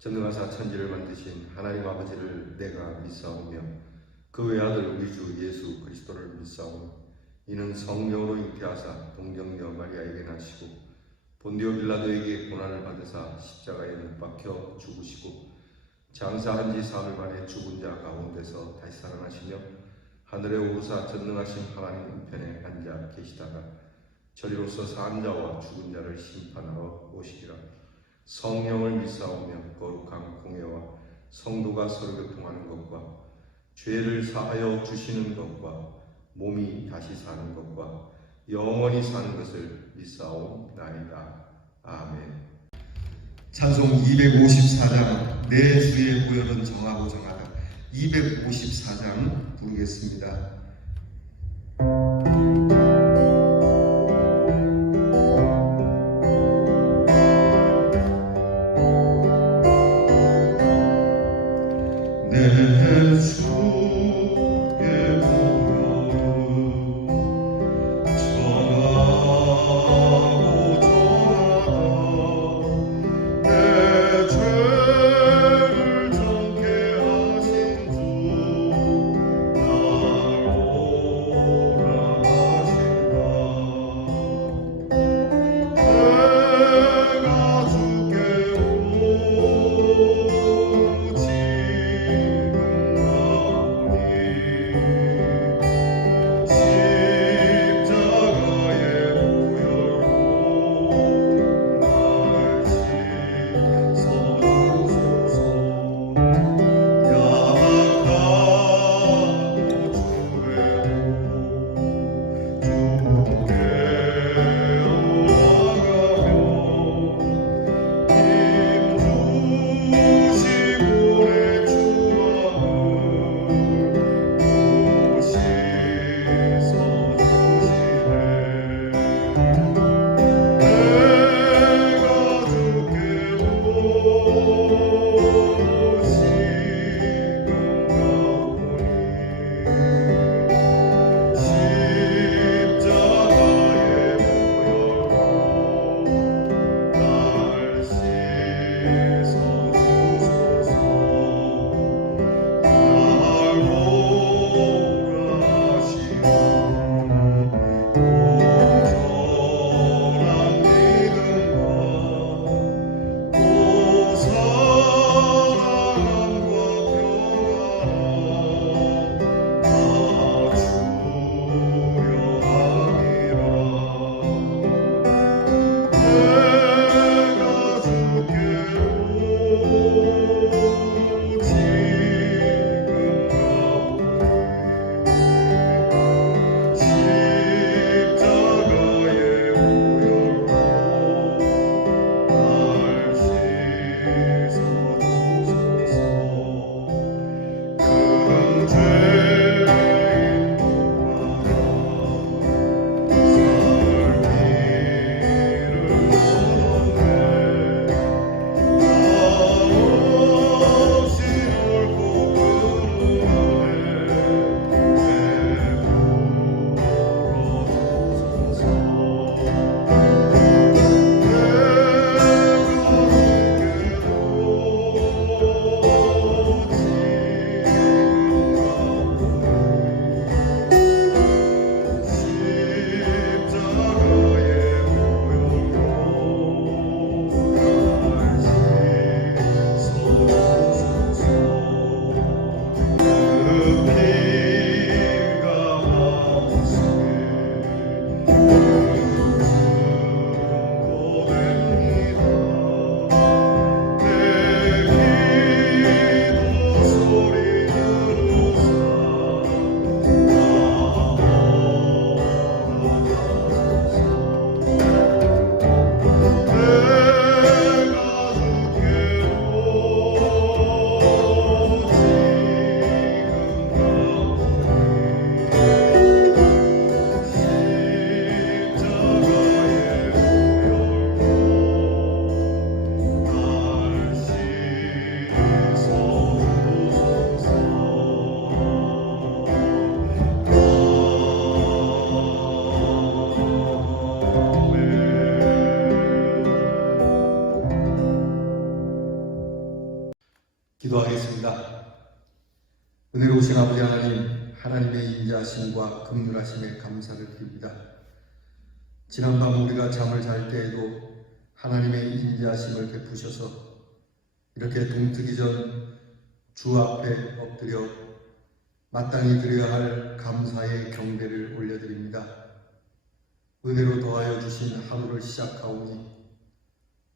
전능하사 천지를 만드신 하나님 아버지를 내가 믿사오며 그 외아들 우리 주 예수 그리스도를 믿사오니 이는 성령으로 잉태하사 동정녀 마리아에게 나시고 본디오 빌라도에게 고난을 받으사 십자가에 못 박혀 죽으시고 장사한 지 사흘 만에 죽은 자 가운데서 다시 살아나시며 하늘에 오르사 전능하신 하나님 우편에 앉아 계시다가 저리로서 산 자와 죽은 자를 심판하러 오시리라. 성령을 믿사오며 거룩한 공예와 성도가 서로 교통하는 것과 죄를 사하여 주시는 것과 몸이 다시 사는 것과 영원히 사는 것을 믿사옵나이다. 아멘. 찬송 254장 내 주의 보혈은 정하고 정하다. 254장 부르겠습니다. 내 주의 보혈은 정하고 정하다. 내 죄를 정케 하신 주 나로 기도하겠습니다. 은혜로우신 아버지 하나님, 하나님의 인자하심과 긍휼하심에 감사를 드립니다. 지난밤 우리가 잠을 잘 때에도 하나님의 인자하심을 베푸셔서 이렇게 동트기 전 주 앞에 엎드려 마땅히 드려야 할 감사의 경배를 올려드립니다. 은혜로 더하여 주신 하루를 시작하오니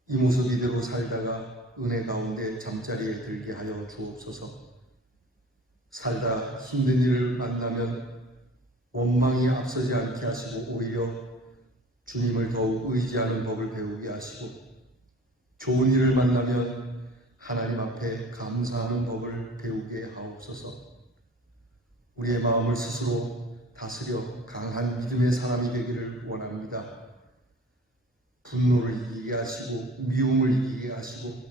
이 모습 이대로 살다가 은혜 가운데 잠자리에 들게 하여 주옵소서. 살다 힘든 일을 만나면 원망이 앞서지 않게 하시고 오히려 주님을 더욱 의지하는 법을 배우게 하시고, 좋은 일을 만나면 하나님 앞에 감사하는 법을 배우게 하옵소서. 우리의 마음을 스스로 다스려 강한 믿음의 사람이 되기를 원합니다. 분노를 이기게 하시고 미움을 이기게 하시고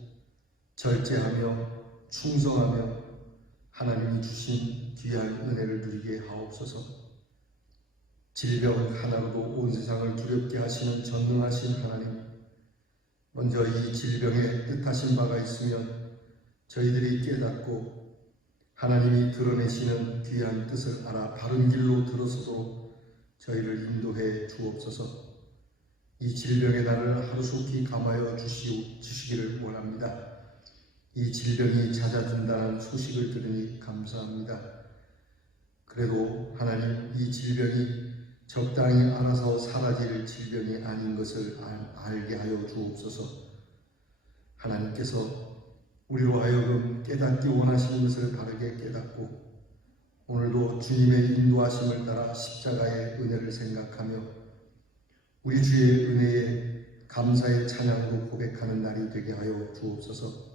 절제하며 충성하며 하나님이 주신 귀한 은혜를 누리게 하옵소서. 질병 하나로도 온 세상을 두렵게 하시는 전능하신 하나님, 먼저 이 질병에 뜻하신 바가 있으면 저희들이 깨닫고 하나님이 드러내시는 귀한 뜻을 알아 바른 길로 들어서도록 저희를 인도해 주옵소서. 이 질병의 날을 하루속히 감하여 주시기를 원합니다. 이 질병이 잦아든다는 소식을 들으니 감사합니다. 그래도 하나님, 이 질병이 적당히 알아서 사라질 질병이 아닌 것을 알게 하여 주옵소서. 하나님께서 우리로 하여금 깨닫기 원하시는 것을 바르게 깨닫고 오늘도 주님의 인도하심을 따라 십자가의 은혜를 생각하며 우리 주의 은혜에 감사의 찬양으로 고백하는 날이 되게 하여 주옵소서.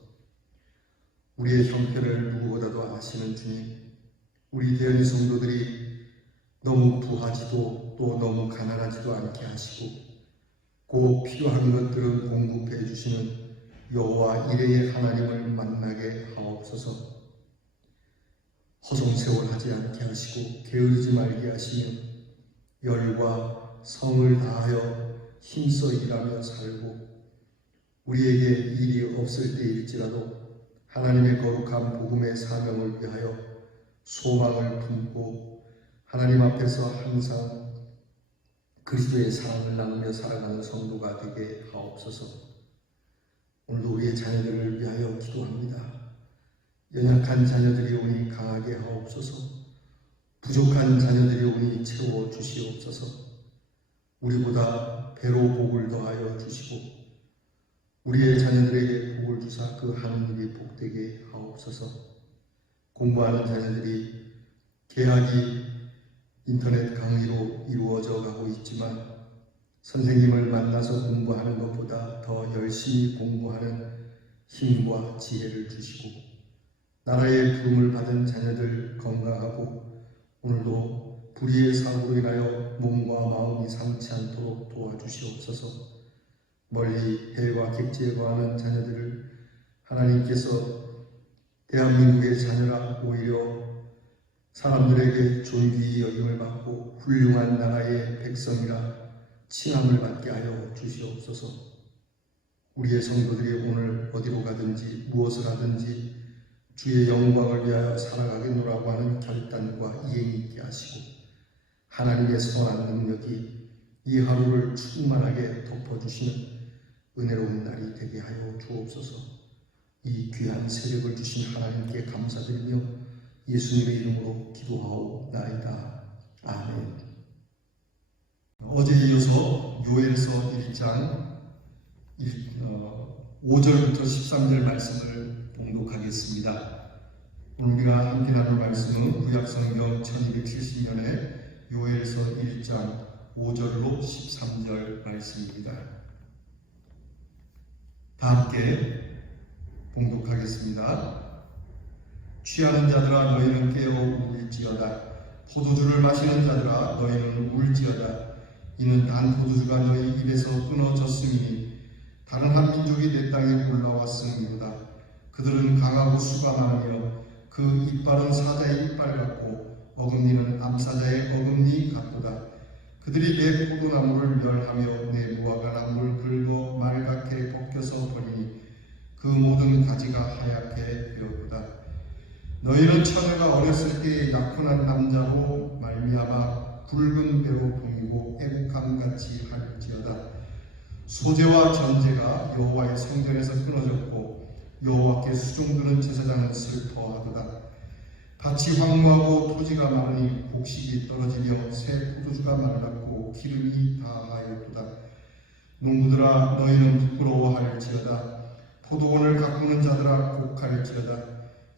우리의 형편을 누구보다도 아시는 주님, 우리 대언 성도들이 너무 부하지도 또 너무 가난하지도 않게 하시고 꼭 필요한 것들은 공급해 주시는 여호와 이레의 하나님을 만나게 하옵소서. 허송세월하지 않게 하시고 게으르지 말게 하시며 열과 성을 다하여 힘써 일하며 살고 우리에게 일이 없을 때일지라도 하나님의 거룩한 복음의 사명을 위하여 소망을 품고 하나님 앞에서 항상 그리스도의 사랑을 나누며 살아가는 성도가 되게 하옵소서. 오늘도 우리의 자녀들을 위하여 기도합니다. 연약한 자녀들이 오니 강하게 하옵소서. 부족한 자녀들이 오니 채워 주시옵소서. 우리보다 배로 복을 더하여 주시고 우리의 자녀들에게 복을 주사 그 하는 일이 복되게 하옵소서. 공부하는 자녀들이 개학이 인터넷 강의로 이루어져 가고 있지만 선생님을 만나서 공부하는 것보다 더 열심히 공부하는 힘과 지혜를 주시고 나라의 부름을 받은 자녀들 건강하고 오늘도 불의의 사고로 인하여 몸과 마음이 상치 않도록 도와주시옵소서. 멀리 해외와 객지에 거하는 자녀들을 하나님께서 대한민국의 자녀라 오히려 사람들에게 존귀히 여김을 받고 훌륭한 나라의 백성이라 칭함을 받게 하여 주시옵소서. 우리의 성도들이 오늘 어디로 가든지 무엇을 하든지 주의 영광을 위하여 살아가겠노라고 하는 결단과 이행이 있게 하시고 하나님의 선한 능력이 이 하루를 충만하게 덮어주시는 은혜로운 날이 되게 하여 주옵소서. 이 귀한 세력을 주신 하나님께 감사드리며 예수님의 이름으로 기도하옵나이다. 아멘. 어제 이어서 요엘서 1장 5절부터 13절 말씀을 봉독하겠습니다. 오늘 우리가 함께 나눌 말씀은 구약성경 1270년의 요엘서 1장 5절로 13절 말씀입니다. 다 함께 봉독하겠습니다. 취하는 자들아 너희는 깨어 울지어다. 포도주를 마시는 자들아 너희는 울지어다. 이는 단 포도주가 너희 입에서 끊어졌음이니 다른 한 민족이 내 땅에 올라왔음이로다. 그들은 강하고 수가 많으며 그 이빨은 사자의 이빨 같고 어금니는 암사자의 어금니 같도다. 그들이 내 포도나무를 멸하며 내 무화과 나무를 긁어 말갛게 벗겨서 버리니 그 모든 가지가 하얗게 되었도다. 너희는 처녀가 어렸을 때 약혼한 남자로 말미암아 붉은 배로 봉이고 애국함같이 할지어다. 소재와 전제가 여호와의 성전에서 끊어졌고 여호와께 수종드는 제사장은 슬퍼하도다. 밭이 황무하고 토지가 마르니 곡식이 떨어지며 새 포도주가 말랐고 기름이 다하였도다. 농부들아 너희는 부끄러워할지어다. 포도원을 가꾸는 자들아 곡할지어다.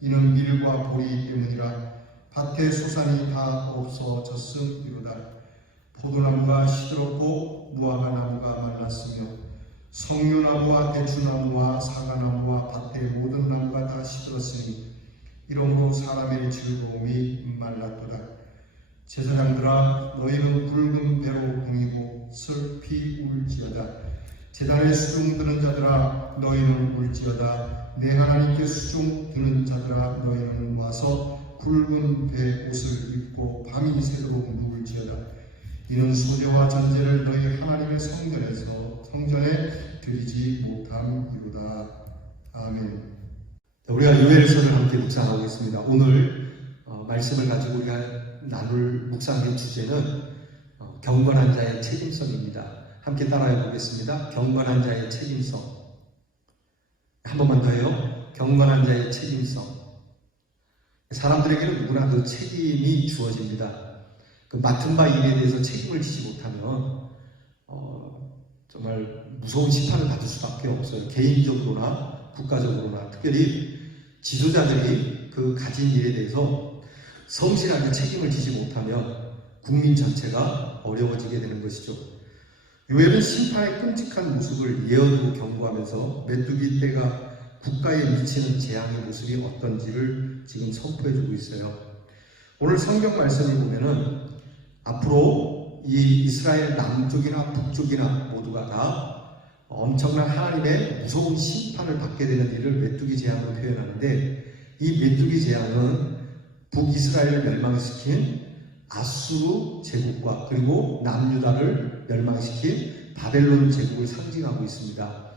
이는 밀과 보리 때문이라. 밭의 소산이 다 없어졌음이로다. 포도나무가 시들었고 무화과 나무가 말랐으며 석류나무와 대추나무와 사과나무와 밭의 모든 나무가 다 시들었으니 이러므로 사람의 즐거움이 말랐도다. 제사장들아 너희는 붉은 배로 봉이고 슬피 울지어다. 제단에 수중 드는 자들아 너희는 울지어다. 내 하나님께 수중 드는 자들아 너희는 와서 붉은 배 옷을 입고 밤이 새도록 누울지어다. 이는 소재와 전제를 너희 하나님의 성전에 드리지 못함이로다. 아멘. 우리가 요엘서를 함께 묵상하고 있습니다. 오늘 말씀을 가지고 우리가 나눌 묵상의 주제는 경건한 자의 책임성입니다. 함께 따라해 보겠습니다. 경건한 자의 책임성. 한 번만 더요. 경건한 자의 책임성. 사람들에게는 누구나 그 책임이 주어집니다. 그 맡은 바 일에 대해서 책임을 지지 못하면 정말 무서운 심판을 받을 수밖에 없어요. 개인적으로나 국가적으로나 특별히 지도자들이 그 가진 일에 대해서 성실하게 책임을 지지 못하면 국민 전체가 어려워지게 되는 것이죠. 요엘은 심판의 끔찍한 모습을 예언으로 경고하면서 메뚜기 떼가 국가에 미치는 재앙의 모습이 어떤지를 지금 선포해주고 있어요. 오늘 성경 말씀을 보면은 앞으로 이 이스라엘 남쪽이나 북쪽이나 모두가 다 엄청난 하나님의 무서운 심판을 받게 되는 일을 메뚜기 재앙으로 표현하는데, 이 메뚜기 재앙은 북이스라엘을 멸망시킨 아수르 제국과 그리고 남유다를 멸망시킨 바벨론 제국을 상징하고 있습니다.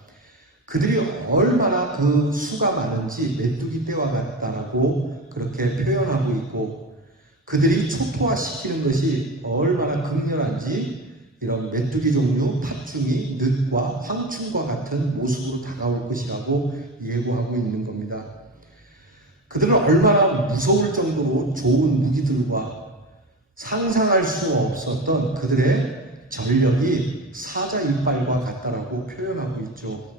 그들이 얼마나 그 수가 많은지 메뚜기 떼와 같다라고 그렇게 표현하고 있고, 그들이 초토화시키는 것이 얼마나 극렬한지 이런 메뚜기 종류 팥중이 늑과 황충과 같은 모습으로 다가올 것이라고 예고하고 있는 겁니다. 그들은 얼마나 무서울 정도로 좋은 무기들과 상상할 수 없었던 그들의 전력이 사자 이빨과 같다라고 표현하고 있죠.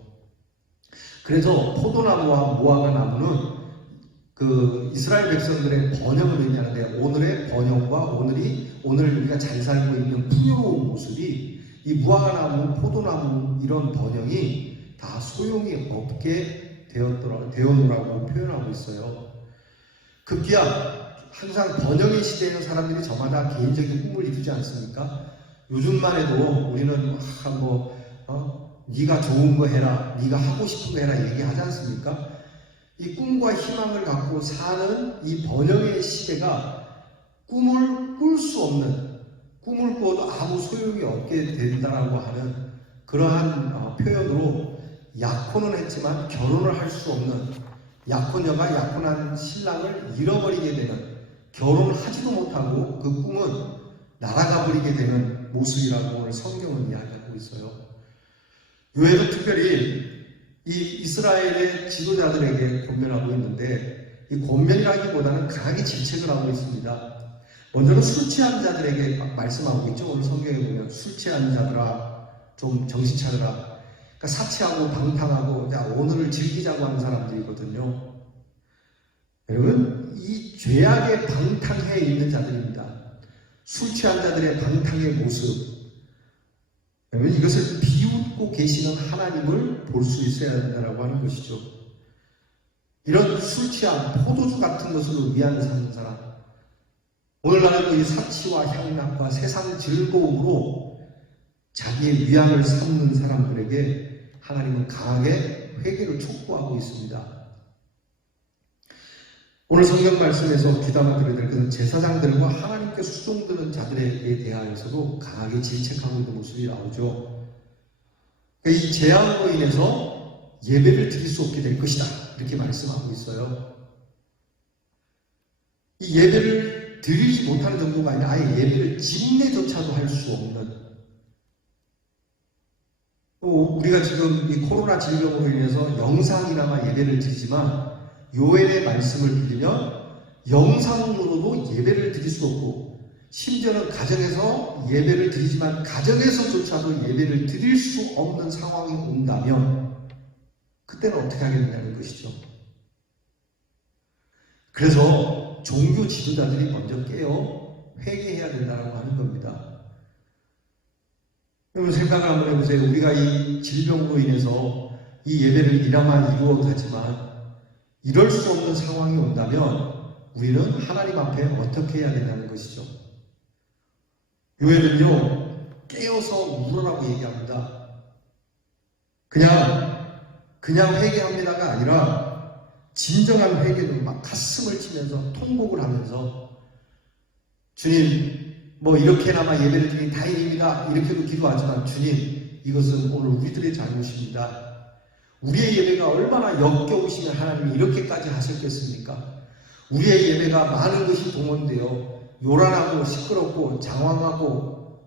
그래서 포도나무와 무화과 나무는 그 이스라엘 백성들의 번영을 의미하는데, 오늘의 번영과 오늘 우리가 잘 살고 있는 풍요로운 모습이 이 무화과나무, 포도나무 이런 번영이 다 소용이 없게 되었노라고 표현하고 있어요. 급기야 항상 번영의 시대에는 사람들이 저마다 개인적인 꿈을 이루지 않습니까? 요즘만 해도 우리는 네가 좋은 거 해라, 네가 하고 싶은 거 해라 얘기하지 않습니까? 이 꿈과 희망을 갖고 사는 이 번영의 시대가 꿈을 꿀 수 없는, 꿈을 꿔도 아무 소용이 없게 된다라고 하는 그러한 표현으로 약혼은 했지만 결혼을 할 수 없는, 약혼녀가 약혼한 신랑을 잃어버리게 되는, 결혼하지도 못하고 그 꿈은 날아가 버리게 되는 모습이라고 오늘 성경은 이야기하고 있어요. 요엘은 특별히 이 이스라엘의 지도자들에게 권면하고 있는데, 이 권면이라기보다는 강하게 질책을 하고 있습니다. 먼저는 술 취한 자들에게 말씀하고 있죠. 오늘 성경에 보면 술 취한 자들아 좀 정신 차려라. 그러니까 사치하고 방탕하고 오늘을 즐기자고 하는 사람들이거든요. 여러분, 이 죄악에 방탕해 있는 자들입니다. 술 취한 자들의 방탕의 모습, 여러분, 이것을 비웃고 계시는 하나님을 볼 수 있어야 된다고 하는 것이죠. 이런 술 취한 포도주 같은 것으로 위안을 삼는 사람, 오늘날에도 이 사치와 향락과 세상 즐거움으로 자기의 위안을 삼는 사람들에게 하나님은 강하게 회개를 촉구하고 있습니다. 오늘 성경 말씀에서 귀담아 들어야 될 것은 제사장들과 하나님께 수종드는 자들에 대하여서도 강하게 질책하고 있는 모습이 나오죠. 이 재앙으로 인해서 예배를 드릴 수 없게 될 것이다. 이렇게 말씀하고 있어요. 이 예배를 드리지 못하는 정도가 아니라 아예 예배를 집례조차도 할 수 없는, 우리가 지금 이 코로나 질병으로 인해서 영상이나마 예배를 드리지만 요엘의 말씀을 빌리면 영상으로도 예배를 드릴 수 없고, 심지어는 가정에서 예배를 드리지만 가정에서조차도 예배를 드릴 수 없는 상황이 온다면 그때는 어떻게 하겠냐는 것이죠. 그래서 종교 지도자들이 먼저 깨어 회개해야 된다고 하는 겁니다. 여러분 생각을 한번 해보세요. 우리가 이 질병으로 인해서 이 예배를 이나마 이루어가지만 이럴 수 없는 상황이 온다면 우리는 하나님 앞에 어떻게 해야 되냐는 것이죠. 요엘은요, 깨어서 울으라고 얘기합니다. 그냥 회개합니다가 아니라 진정한 회개로 막 가슴을 치면서 통곡을 하면서, 주님, 뭐 이렇게나마 예배를 드리니 다행입니다. 이렇게도 기도하지만 주님, 이것은 오늘 우리들의 잘못입니다. 우리의 예배가 얼마나 역겨우시면 하나님이 이렇게까지 하셨겠습니까? 우리의 예배가 많은 것이 동원되어 요란하고 시끄럽고 장황하고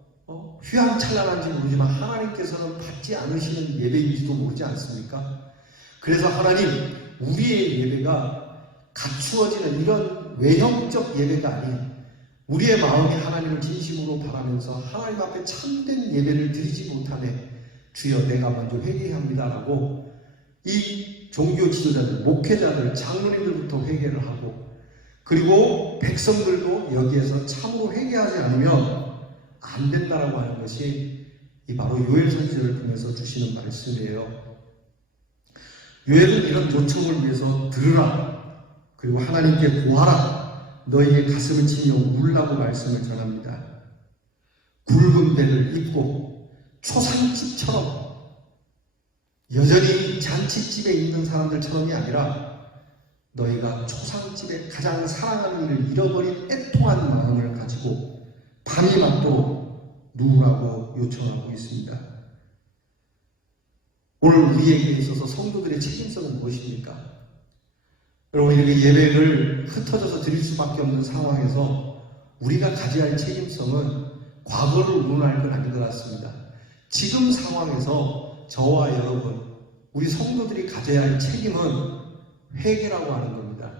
휘황찬란한지 모르지만 하나님께서는 받지 않으시는 예배인지도 모르지 않습니까? 그래서 하나님, 우리의 예배가 갖추어지는 이런 외형적 예배가 아닌 우리의 마음이 하나님을 진심으로 바라면서 하나님 앞에 참된 예배를 드리지 못하네 주여 내가 먼저 회개합니다라고 이 종교 지도자들, 목회자들, 장로님들부터 회개를 하고, 그리고 백성들도 여기에서 참으로 회개하지 않으면 안 된다라고 하는 것이 이 바로 요엘 선지자를 통해서 주시는 말씀이에요. 요엘은 이런 요청을 위해서 들으라, 그리고 하나님께 구하라, 너희의 가슴을 치며 울라고 말씀을 전합니다. 굵은 배를 입고 초상집처럼 여전히 잔치집에 있는 사람들처럼이 아니라 너희가 초상집에 가장 사랑하는 이를 잃어버린 애통한 마음을 가지고 밤이 맞도록 누우라고 요청하고 있습니다. 오늘 우리에게 있어서 성도들의 책임성은 무엇입니까? 여러분, 이렇게 예배를 흩어져서 드릴 수밖에 없는 상황에서 우리가 가져야 할 책임성은 과거를 운운할 건 아닌 것 같습니다. 지금 상황에서 저와 여러분, 우리 성도들이 가져야 할 책임은 회개라고 하는 겁니다.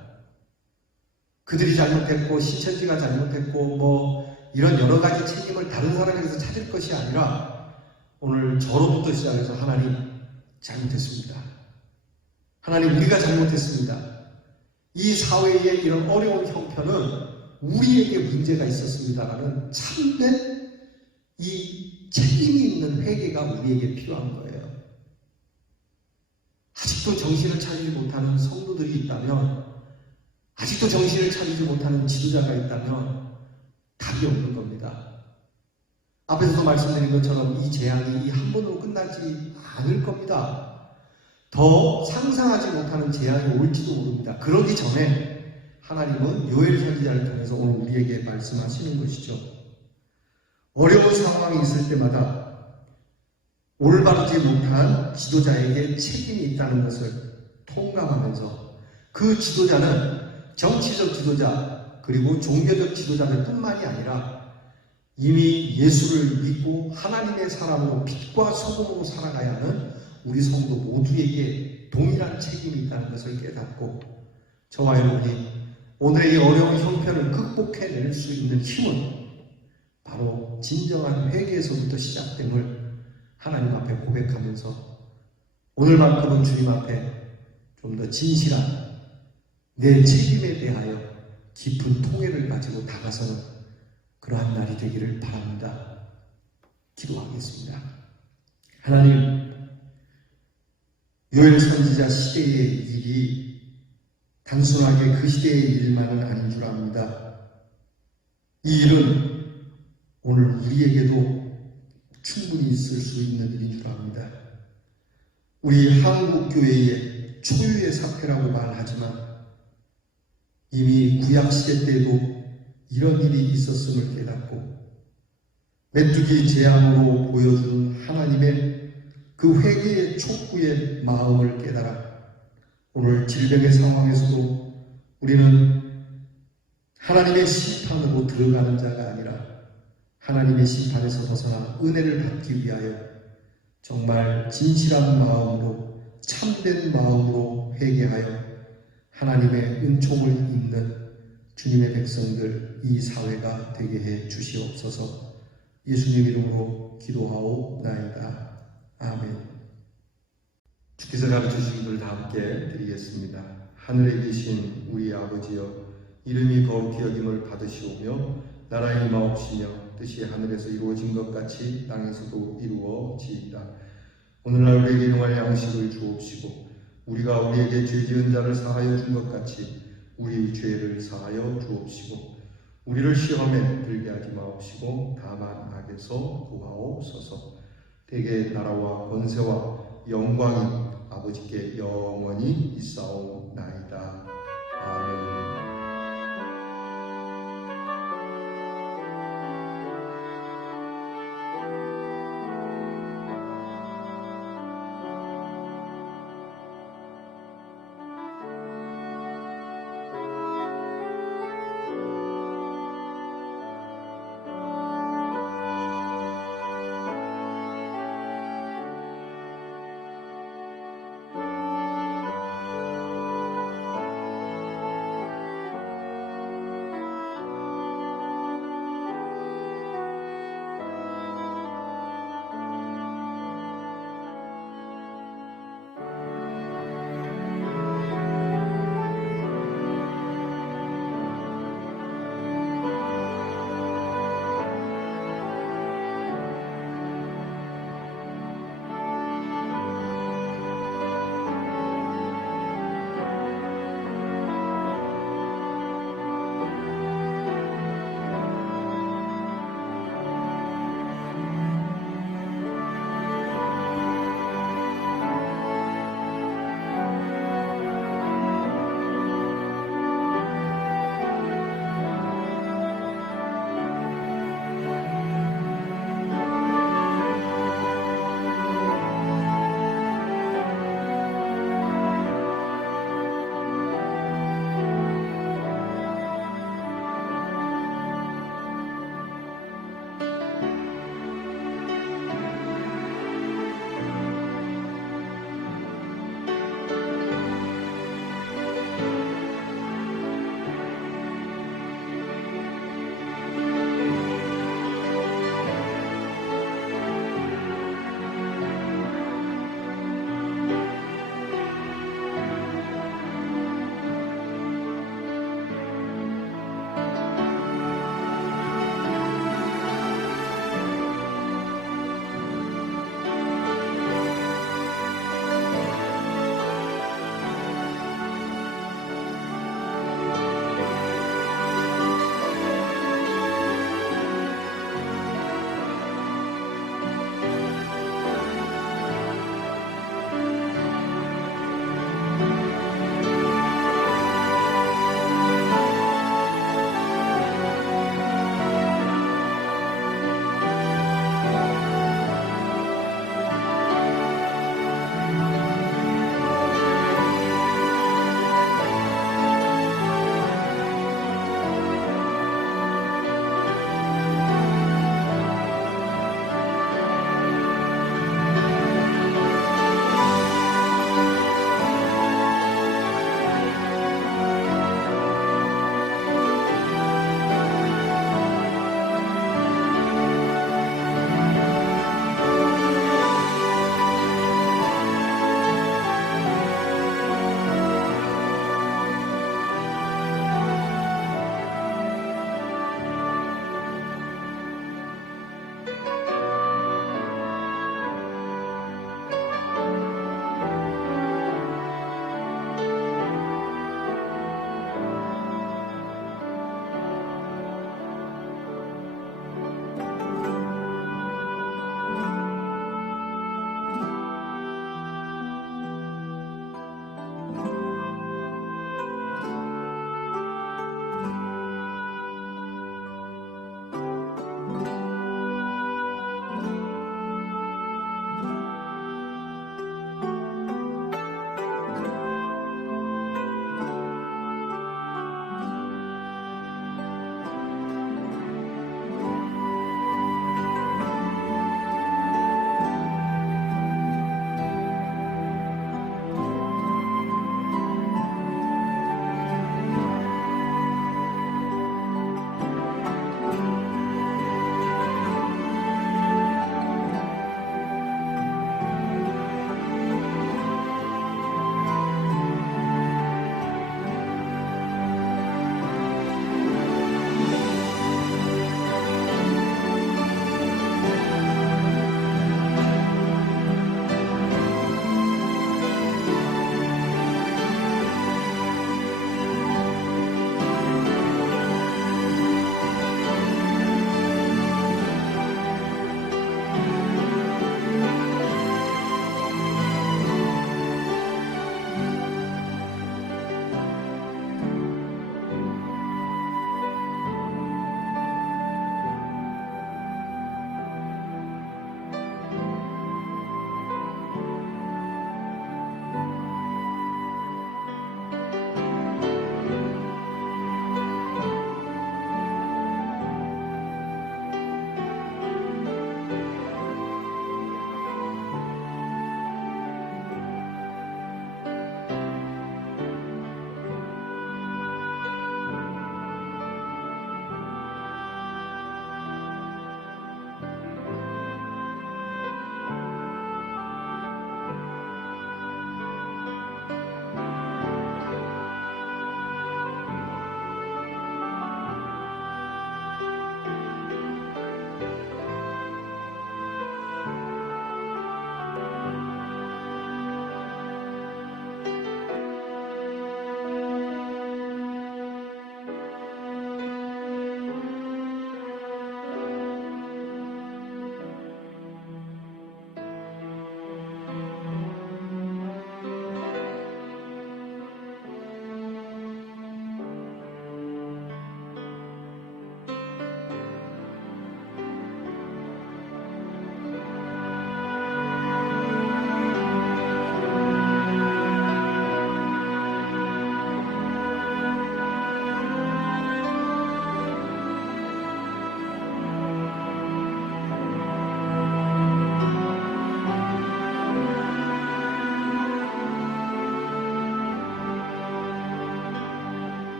그들이 잘못했고 신천지가 잘못했고 뭐 이런 여러 가지 책임을 다른 사람에게서 찾을 것이 아니라 오늘 저로부터 시작해서 하나님 잘못했습니다. 하나님 우리가 잘못했습니다. 이 사회의 이런 어려운 형편은 우리에게 문제가 있었습니다라는 참된 이 책임이 있는 회개가 우리에게 필요한 거예요. 아직도 정신을 차리지 못하는 성도들이 있다면, 아직도 정신을 차리지 못하는 지도자가 있다면 답이 없는 겁니다. 앞에서도 말씀드린 것처럼 이 재앙이 이 한 번으로 끝나지 않을 겁니다. 더 상상하지 못하는 재앙이 올지도 모릅니다. 그러기 전에 하나님은 요엘 선지자를 통해서 오늘 우리에게 말씀하시는 것이죠. 어려운 상황이 있을 때마다 올바르지 못한 지도자에게 책임이 있다는 것을 통감하면서 그 지도자는 정치적 지도자 그리고 종교적 지도자들 뿐만이 아니라 이미 예수를 믿고 하나님의 사람으로 빛과 소금으로 살아가야 하는 우리 성도 모두에게 동일한 책임이 있다는 것을 깨닫고, 저와 여러분이 오늘의 이 어려운 형편을 극복해낼 수 있는 힘은 바로 진정한 회개에서부터 시작됨을 하나님 앞에 고백하면서 오늘만큼은 주님 앞에 좀 더 진실한 내 책임에 대하여 깊은 통회를 가지고 다가서는 그러한 날이 되기를 바랍니다. 기도하겠습니다. 하나님, 요엘 선지자 시대의 일이 단순하게 그 시대의 일만은 아닌 줄 압니다. 이 일은 오늘 우리에게도 충분히 있을 수 있는 일인 줄 압니다. 우리 한국교회의 초유의 사태라고 말하지만 이미 구약시대 때에도 이런 일이 있었음을 깨닫고 메뚜기 재앙으로 보여준 하나님의 그 회개의 촉구의 마음을 깨달아 오늘 질병의 상황에서도 우리는 하나님의 심판으로 들어가는 자가 아니라 하나님의 심판에서 벗어나 은혜를 받기 위하여 정말 진실한 마음으로 참된 마음으로 회개하여 하나님의 은총을 입는 주님의 백성들 이 사회가 되게 해 주시옵소서. 예수님 이름으로 기도하옵나이다. 아멘. 주께서 가르치신 것을 다 함께 드리겠습니다. 하늘에 계신 우리 아버지여, 이름이 거룩히 여김을 받으시오며 나라의 임하옵시며 뜻이 하늘에서 이루어진 것 같이 땅에서도 이루어지이다. 오늘날 우리에게 일용할 양식을 주옵시고 우리가 우리에게 죄 지은 자를 사하여 준 것 같이 우리 죄를 사하여 주옵시고 우리를 시험에 들게 하지 마옵시고 다만 악에서 구하옵소서. 대개 나라와 권세와 영광이 아버지께 영원히 있사옵나이다.